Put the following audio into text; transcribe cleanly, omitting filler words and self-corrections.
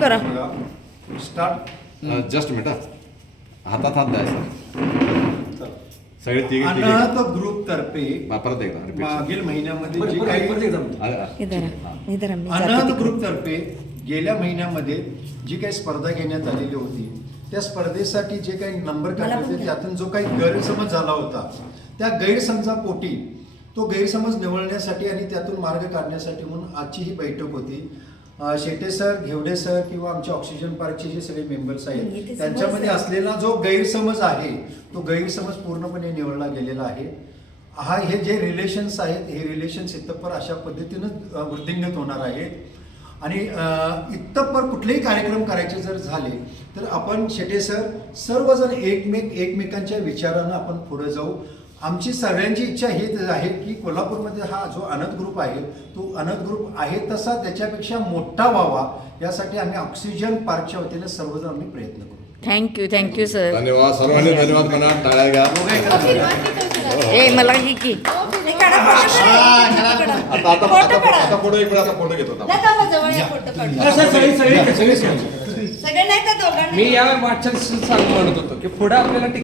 करा. Start. Just minute हातात हात द्यायचा सगळे तिघे अनाथ ग्रुप तर्फे परत एकदा repeat. मागील महिन्यामध्ये जी काही इधर आम्ही अनाथ जातो तिकडे. ग्रुप तर्फे गेल्या महिन्यामध्ये जी काही स्पर्धा घेण्यात आलेली होती त्या स्पर्धेसाठी जे काही नंबर काढले होते त्यातून जो काही गैरसमज झाला होता त्या गैरसमजापोटी तो गैरसमज निवळण्यासाठी आणि त्यातून मार्ग काढण्यासाठी म्हणून आजची ही बैठक होती. शेटे सर, घेवडे सर किंवा आमच्या ऑक्सिजन पार्कचे जे सगळे मेंबर्स आहेत त्यांच्यामध्ये असलेला जो गैरसमज आहे तो गैरसमज पूर्णपणे निवडला गेलेला आहे. हे जे रिलेशन्स आहेत हे रिलेशन्स इतपर अशा पद्धतीनं वृद्धिंगत होणार आहेत आणि इतपर कुठलेही कार्यक्रम करायचे जर झाले तर आपण शेटे सर सर्वजण एकमेकांच्या विचारानं आपण पुढे जाऊ. आमची सगळ्यांची इच्छा हेच आहे की कोल्हापूरमध्ये हा जो अनाथ ग्रुप आहे तो अनाथ ग्रुप आहे तसा त्याच्यापेक्षा मोठा व्हावा यासाठी आम्ही ऑक्सिजन पार्कच्या वतीने सर्वजण आम्ही प्रयत्न करू. Thank you sir. धन्यवाद सर्वांनी धन्यवाद म्हणा टाळ्या घ्या. ए मला ही की आता फोटो एक वेळा आता फोटो घेतो मी या वाटचाल म्हणत होतो की पुढे आपल्याला